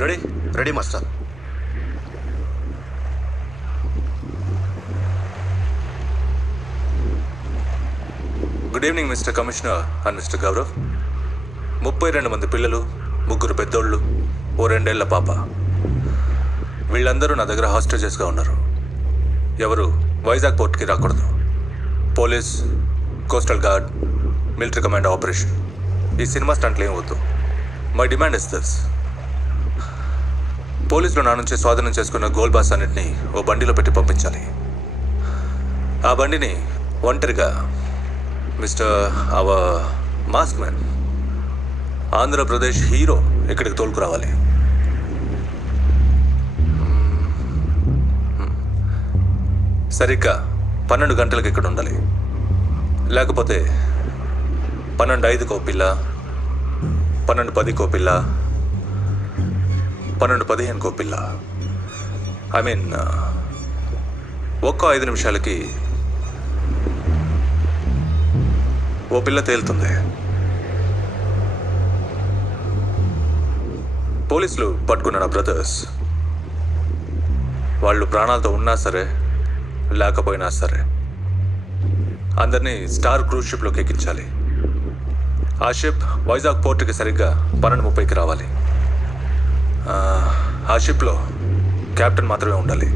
Ready ready master. Good evening mister commissioner and mister Gaurav. 32 మంది పిల్లలు, 3 పెద్దోళ్ళు, ఓ 2 ఏళ్ల పాప. వీళ్ళందరూ నా దగ్గర హాస్టేజెస్గా ఉన్నారు. ఎవరు వైజాగ్ పోర్ట్కి రాకూడదు. Police, coastal gourd, military command operation, ఈ సినిమా స్టంట్లు ఏం వద్దు. My demand is this. పోలీసులు నా నుంచి స్వాధీనం చేసుకున్న గోల్డ్ బాస్ అన్నింటినీ ఓ బండిలో పెట్టి పంపించాలి. ఆ బండిని ఒంటరిగా mister our mask man, Andhra Pradesh hero ఇక్కడికి తోలుకురావాలి. సరిగ్గా 12 గంటలకు ఇక్కడ ఉండాలి. లేకపోతే 12:05 పిల్ల, 12:10 పిల్ల, 12:15 పిల్ల. ఐ మీన్ ఒక్క 5 నిమిషాలకి ఓ పిల్ల తేలుతుంది. పోలీసులు పట్టుకున్న నా బ్రదర్స్, వాళ్ళు ప్రాణాలతో ఉన్నా సరే లేకపోయినా సరే అందరినీ స్టార్ క్రూజ్ షిప్లోకి ఎక్కించాలి. ఆ షిప్ వైజాగ్ పోర్టుకి సరిగ్గా 12:30కి రావాలి. ఆ షిప్లో కెప్టెన్ మాత్రమే ఉండాలి.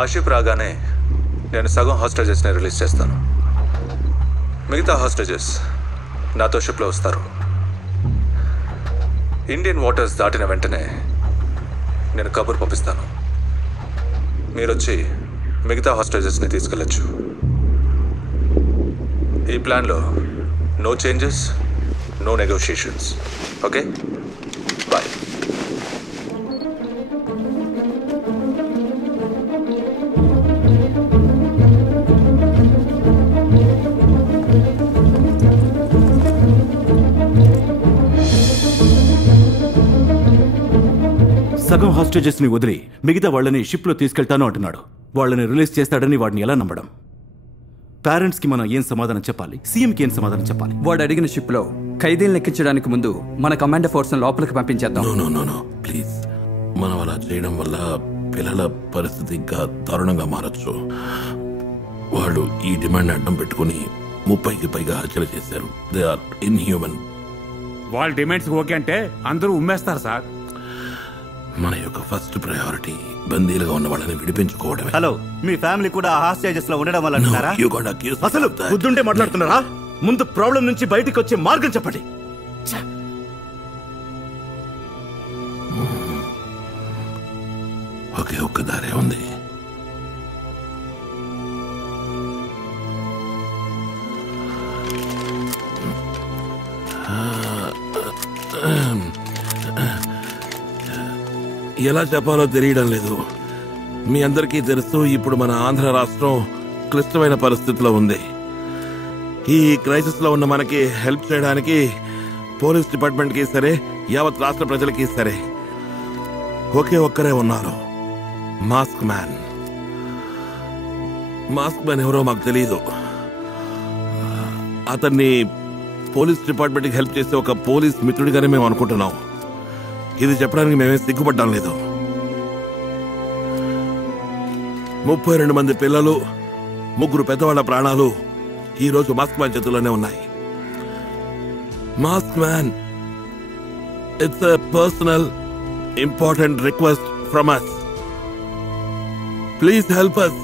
ఆ షిప్ రాగానే నేను సగం హాస్టేజెస్ని రిలీజ్ చేస్తాను. మిగతా హాస్టేజెస్ నాతో షిప్లో వస్తారు. ఇండియన్ వాటర్స్ దాటిన వెంటనే నేను కబురు పంపిస్తాను. మీరు వచ్చి మిగతా హాస్టేజెస్ని తీసుకెళ్ళచ్చు. ఈ ప్లాన్లో no changes, no negotiations. Okay, bye. సగం హాస్టేజెస్ని వదిలి మిగతా వాళ్ళని షిప్లో తీసుకెళ్తాను అంటున్నాడు. వాళ్ళని రిలీజ్ చేస్తాడని వాడిని ఎలా నమ్మడం? పేరెంట్స్కి మనం ఏం సమాధానం చెప్పాలి? సీఎంకి ఏం సమాధానం చెప్పాలి? వాడు అడిగిన షిప్లో ఖైదీలను ఎక్కించడానికి ముందు మన కమాండర్ ఫోర్స్ లోపలికి పంపించేద్దాం. No please. మనం అలా చేయడం వల్ల పిల్లల పరిస్థితి ఇంకా దారుణంగా మారచ్చు. వాళ్ళు ఈ డిమాండ్ అడ్డం పెట్టుకుని 30కి పైగా హత్యలు చేశారు. They are inhuman. వాళ్ళ డిమాండ్స్ ఓకే అంటే అందరూ ఉమ్మేస్తారు సార్. మన యొక్క ఫస్ట్ ప్రయారిటీ బందీలుగా ఉన్న వాళ్ళని విడిపించుకోవడమే. హలో, మీ ఫ్యామిలీ కూడా హాస్టేజెస్ లో ఉండడం వల్ల అంటున్నారా? అసలు బుద్ధుంటే మాట్లాడుతున్నారా? ముందు ప్రాబ్లం నుంచి బయటికి వచ్చే మార్గం చెప్పండి. ఒకే ఒక్క దారే ఉంది. ఎలా చెప్పాలో తెలియడం లేదు. మీ అందరికీ తెలుసు, ఇప్పుడు మన ఆంధ్ర రాష్ట్రం క్లిష్టమైన పరిస్థితిలో ఉంది. ఈ క్రైసిస్ లో ఉన్న మనకి హెల్ప్ చేయడానికి పోలీస్ డిపార్ట్మెంట్కి సరే, యావత్ రాష్ట్ర ప్రజలకి సరే ఒకే ఒక్కరే ఉన్నారు, మాస్క్ మ్యాన్. మాస్క్ మ్యాన్ ఎవరో మాకు తెలియదు. అతన్ని పోలీస్ డిపార్ట్మెంట్కి హెల్ప్ చేసే ఒక పోలీస్ మిత్రుడిగానే మేము అనుకుంటున్నాం. ఇది చెప్పడానికి మేమే సిగ్గుపడ్డం లేదు. 32 మంది పిల్లలు, 3 పెద్దవాళ్ల ప్రాణాలు ఈరోజు మాస్క్ మ్యాన్ చేతుల్లోనే ఉన్నాయి. Mask man, it's a personal important request from us. Please help us.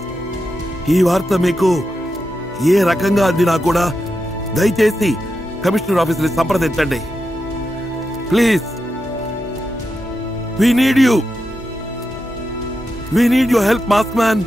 ఈ వార్త మీకు ఏ రకంగా అందినా కూడా దయచేసి కమిషనర్ ఆఫీసుని సంప్రదించండి. Please, we need you. We need your help, masked man.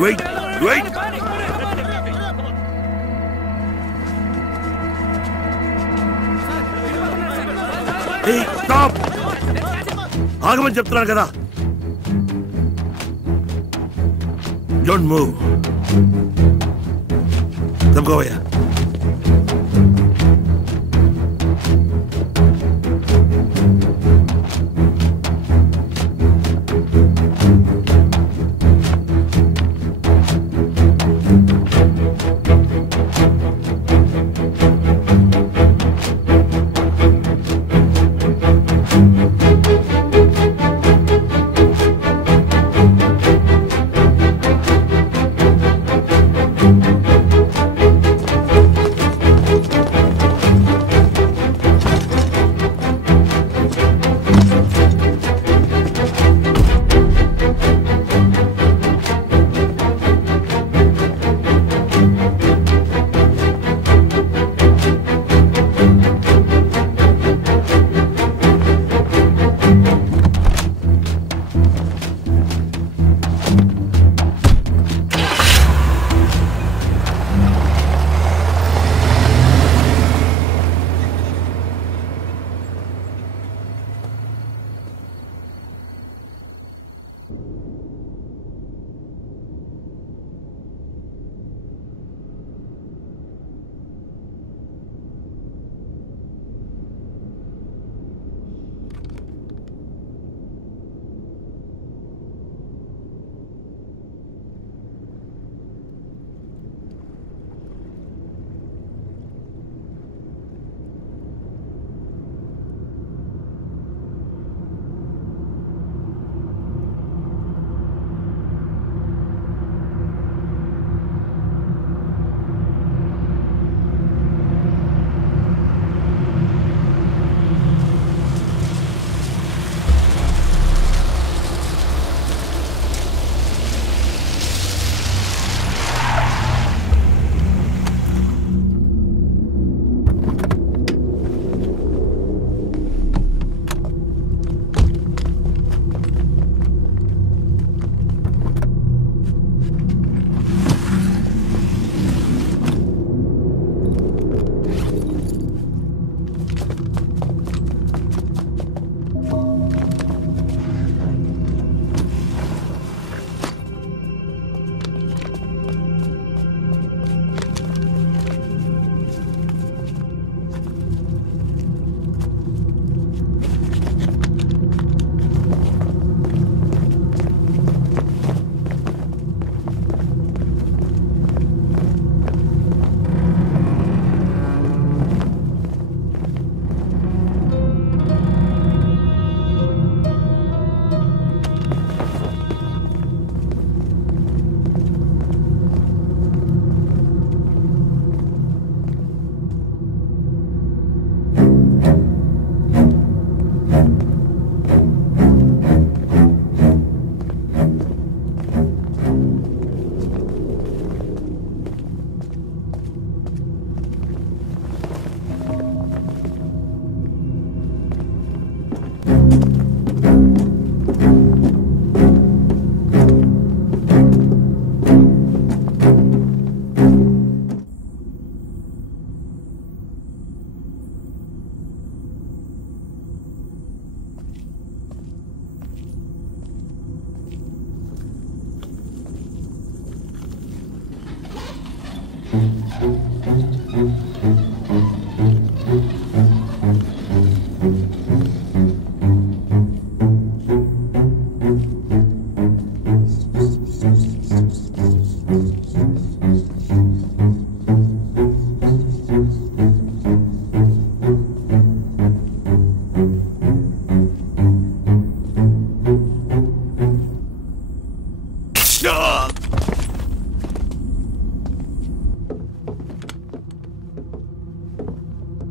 Wait wait stop ఆగమని చెప్తున్నాను కదా డోంట్ మూవ్ తప్పుకోవయ్యా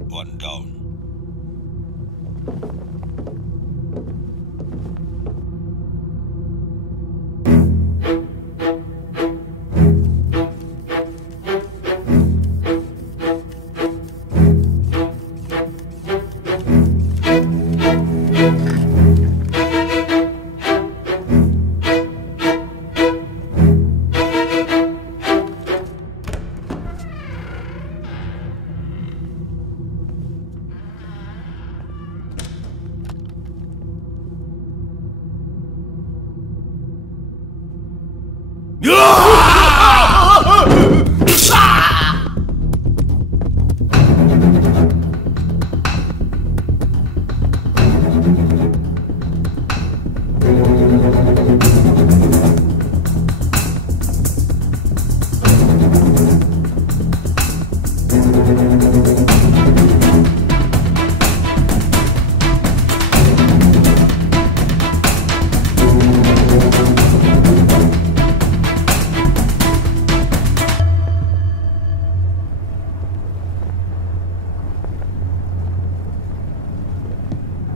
One down.